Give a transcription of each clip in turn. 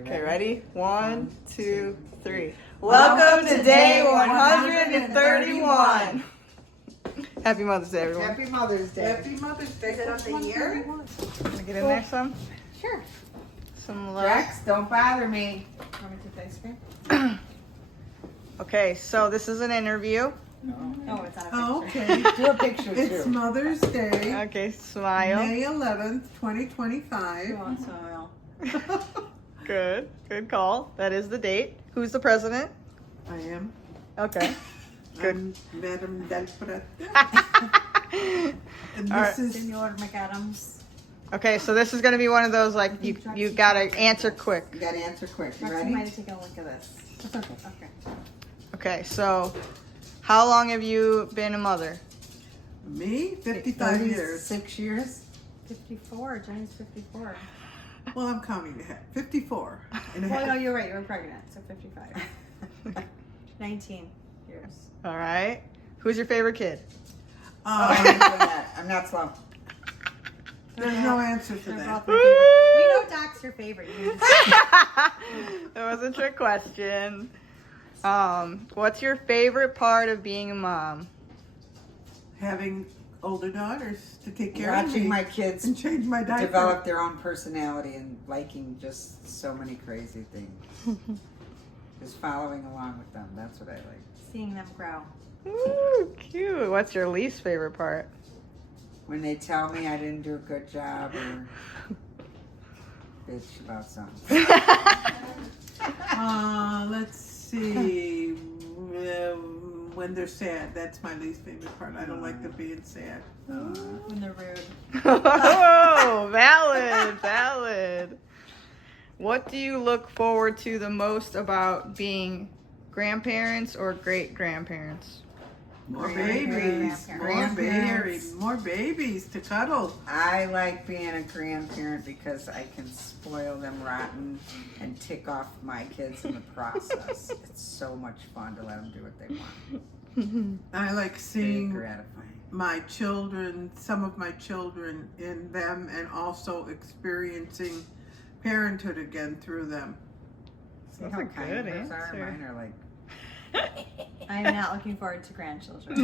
Okay, Okay, ready? ready? 1, 2, 3. Welcome to day 131. Happy Mother's Day, everyone. Happy Mother's Day. Happy Mother's Day. Is it of the year? Can I get in there some? Sure. Some love. Rex, don't bother me. Want me to take ice cream? Okay, so this is an interview. Oh, it's on a Oh, picture. okay. Do a picture It's too. Mother's Day, Okay, smile. May 11th, 2025. Good, good call. That is the date. Who's the president? I am. Okay, good. I'm Madam Del Prete. And All this right. is, Senor McAdams. Okay, so this is gonna be one of those like you gotta answer quick. You gotta answer quick. You Rex, ready? you might have taken a look at this. Okay. Okay, so how long have you been a mother? me, 55 years. 6 years. 54. Jenny's 54. Well, I'm counting ahead. 54 and a Well, no, half. you're right. You were pregnant, so 55. 19 years. All right. Who's your favorite kid? I'm not doing that. I'm not slow. There's no answer for They're that. both my favorite. We know Doc's your favorite. You can just- That was a trick question. What's your favorite part of being a mom? Having older daughters to take care of me Watching my kids and change my diaper. develop their own personality and liking just so many crazy things. Just following along with them. That's what I like. Seeing them grow. Ooh, cute. What's your least favorite part? When they tell me I didn't do a good job or bitch about something. Let's see. When they're sad, that's my least favorite part. I don't like them being sad. When they're rude. Oh, valid, valid. What do you look forward to the most about being grandparents or great grandparents? More Grandparents. babies, more Grandparents. babies, more babies to cuddle. I like being a grandparent because I can spoil them rotten and tick off my kids in the process. It's so much fun to let them do what they want. I like Very seeing gratifying. my children, some of my children in them, and also experiencing parenthood again through them. See That's how a kind good yours are? answer. Mine are like, I'm not looking forward to grandchildren.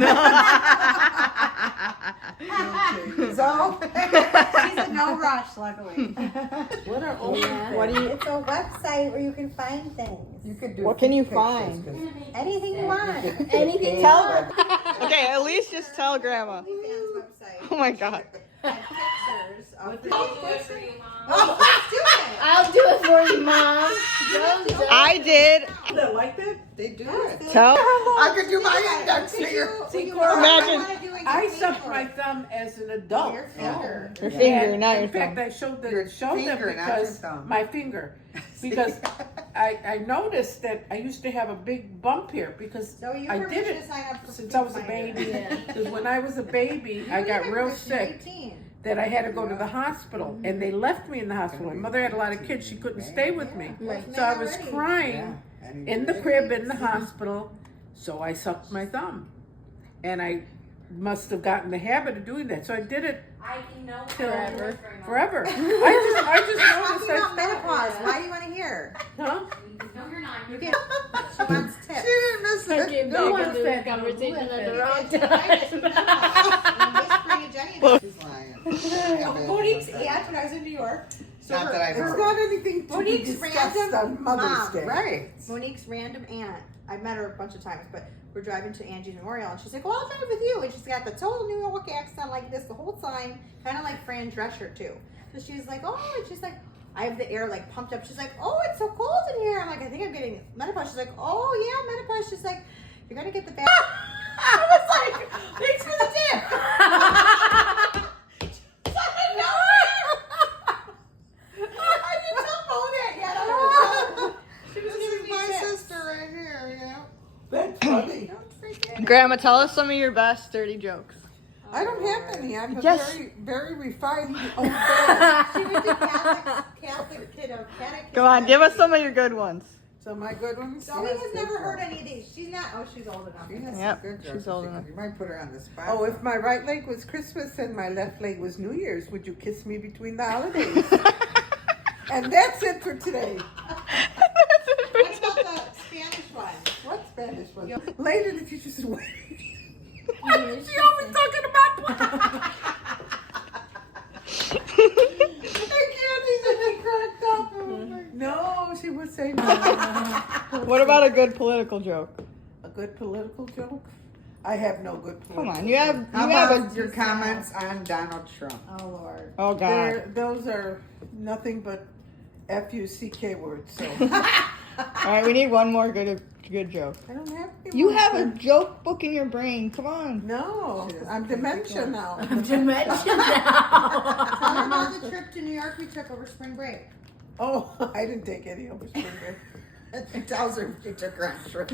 so? She's in no rush, luckily. What are What do you? It's a website where you can find things. You could do What can you pictures, find? 'cause- Anything you want. Anything you Tell want. Okay, at least just tell grandma. OnlyFans website. Oh my god. And pictures of the I'll do it for you, Mom. I did. They like that? They do it. Tell. I could do my index finger. Imagine. I sucked my thumb as an adult. Your finger. Your finger, And not your in fact, thumb. I showed Your them finger, not your because thumb. my finger, because I noticed that I used to have a big bump here because So you I did permission it to sign up for since I was a Finder. baby. Because when I was a baby, I got real sick that I had to go to the hospital, and they left me in the hospital. My mother had a lot of kids; she couldn't stay with me, so I was crying in the crib in the hospital. So I sucked my thumb, and I must have gotten the habit of doing that. So I did it forever. I just noticed Talking about that. menopause. Why do you want to hear? Huh? You can. She wants tips. She didn't miss it. No one's that conversation at the wrong She's lying. Monique's aunt when I was in New York. So Not that I've It's heard. not anything to be Monique's discussed random on Mother's mom, Day. Right. Monique's random aunt. I've met her a bunch of times, but we're driving to Angie's Memorial, and she's like, "Well, I'll drive with you." And she's got the total New York accent like this the whole time, kind of like Fran Drescher too. So she's like, "Oh," and she's like, I have the air like pumped up. She's like, "Oh, it's so cold in here." I'm like, "I think I'm getting menopause." She's like, "Oh yeah, menopause." She's like, "You're gonna get the bad." I was like, "Thanks for the tip." I didn't tell Mo that yet. I don't know. She was This giving is me my tips. sister right here, yeah. That's funny. Don't forget. Grandma, tell us some of your best dirty jokes. I don't have any. I'm a Yes. very, very refined old girl. She went to Catholic kid of catechism. Come on, give us some of your good ones. So my good ones. Zoe has never heard any of these. She's not. Oh, she's old enough. She has Yep, some good she's jokes. old enough. You might put her on the spot. Oh, if my right leg was Christmas and my left leg was New Year's, would you kiss me between the holidays? And that's it for today. What about the Spanish one? What Spanish one? Later the teacher said, wait. She always talking about I can't even cracked up. No, she would say no. What about a good political joke? A good political joke? I have no good political Come on, you have How you have about a. your comments on Donald Trump? Oh Lord. Oh God. Those are nothing but F-U-C-K words. So All right, we need one more good joke. I don't have any You more. have a joke book in your brain. Come on. No, I'm dementia now. Dimension now. Tell them about the trip to New York we took over spring break. Oh, I didn't take any over spring break. It tells her she took her on trips.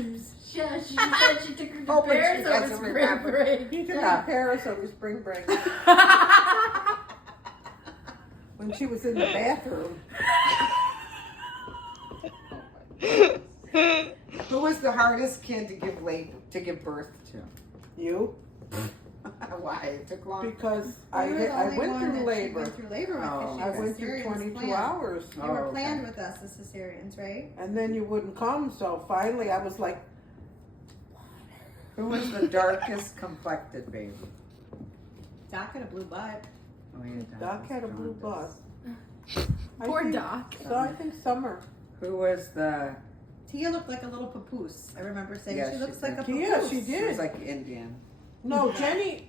Yeah, she said she took her to Hoping she Paris over doesn't spring remember. break. You took her to Paris over spring break. When she was in the bathroom. Who was the hardest kid to give birth to? You? Why? It took long. Because You were the I only went one through that she labor. went through labor with, 'cause she I was went through cesarean was 22 planned. hours. You Oh, were okay. planned with us, the cesareans, right? And then you wouldn't come, so finally I was like, Who was the darkest complected baby? Doc had a blue butt. Oh, yeah, Doc had a blue butt. Poor Doc. So I think Summer. Who was the? Tia looked like a little papoose. I remember saying Yeah, she she looks like a did. papoose. Yeah, she She did. was like Indian. No, Jenny.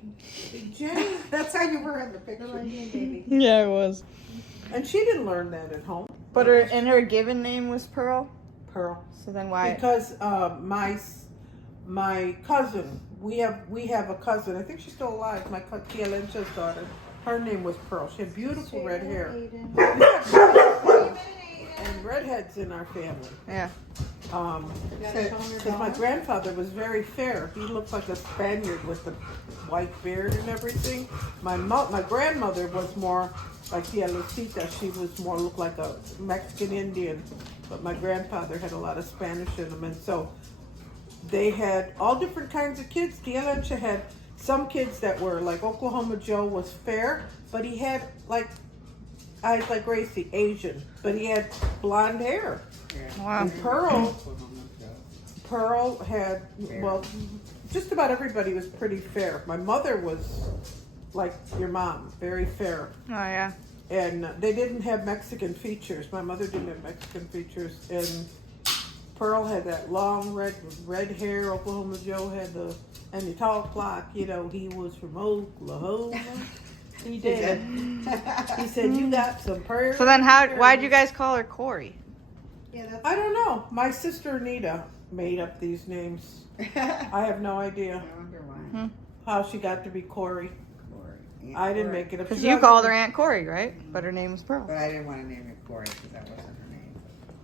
That's how you were in the Little picture. Indian baby. Yeah, it was. And she didn't learn that at home. But her given name was Pearl. Pearl. So then why? Because my cousin, we have a cousin. I think she's still alive. My cousin Tia Lencha's daughter. Her name was Pearl. She had beautiful red hair. And redheads in our family. Yeah. Because my grandfather was very fair. He looked like a Spaniard with the white beard and everything. My grandmother was more like Tia Lucita. She was more looked like a Mexican Indian. But my grandfather had a lot of Spanish in him. And so they had all different kinds of kids. Tia Lencha had some kids that were like Oklahoma Joe was fair, but he had like eyes like Gracie, Asian, but he had blonde hair. Wow. And Pearl had, well, just about everybody was pretty fair. My mother was like your mom, very fair. Oh yeah. And they didn't have Mexican features. My mother didn't have Mexican features. And Pearl had that long red hair. Oklahoma Joe had and he talked like, he was from Oklahoma. He did. He said, you got some pearl. So then why'd you guys call her Corey? Yeah, that's I don't know. My sister Anita made up these names. I have no idea I wonder why. how she got to be Corey. Corey. I didn't make it up. Because She you got- called her Aunt Corey, right? But her name was Pearl. But I didn't want to name it Corey because that wasn't her name.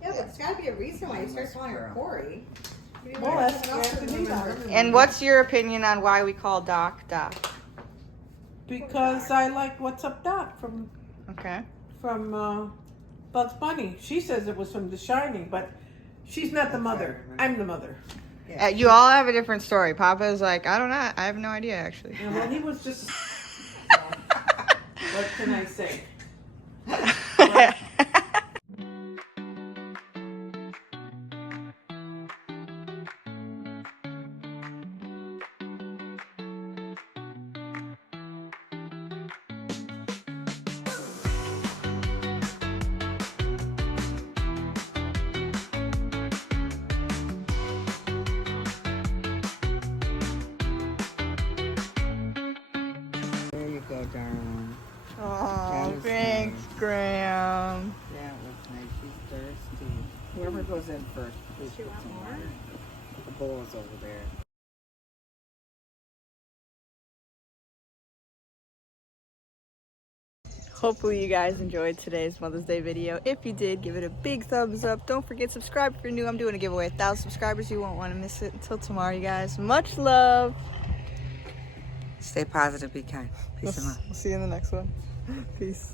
yeah, but there's got to be a reason why you start calling her Corey. Maybe Well, there's that's something else to Anita. remember. And what's your opinion on why we call Doc Doc? Because I like What's Up Doc from Okay. Bugs Bunny. She says it was from The Shining, but she's not the mother. I'm the mother. You all have a different story. Papa's like, I don't know. I have no idea, actually. And well, he was just. What can I say? There you go, darling. Oh, was thanks, Graham. Yeah, it looks nice. She's thirsty. Whoever goes in first, please put some water. The bowl is over there. Hopefully you guys enjoyed today's Mother's Day video. If you did, give it a big thumbs up. Don't forget, subscribe if you're new. I'm doing a giveaway. 1,000 subscribers. You won't want to miss it. Until tomorrow, you guys. Much love. Stay positive, be kind. Peace and love. We'll see you in the next one. Peace.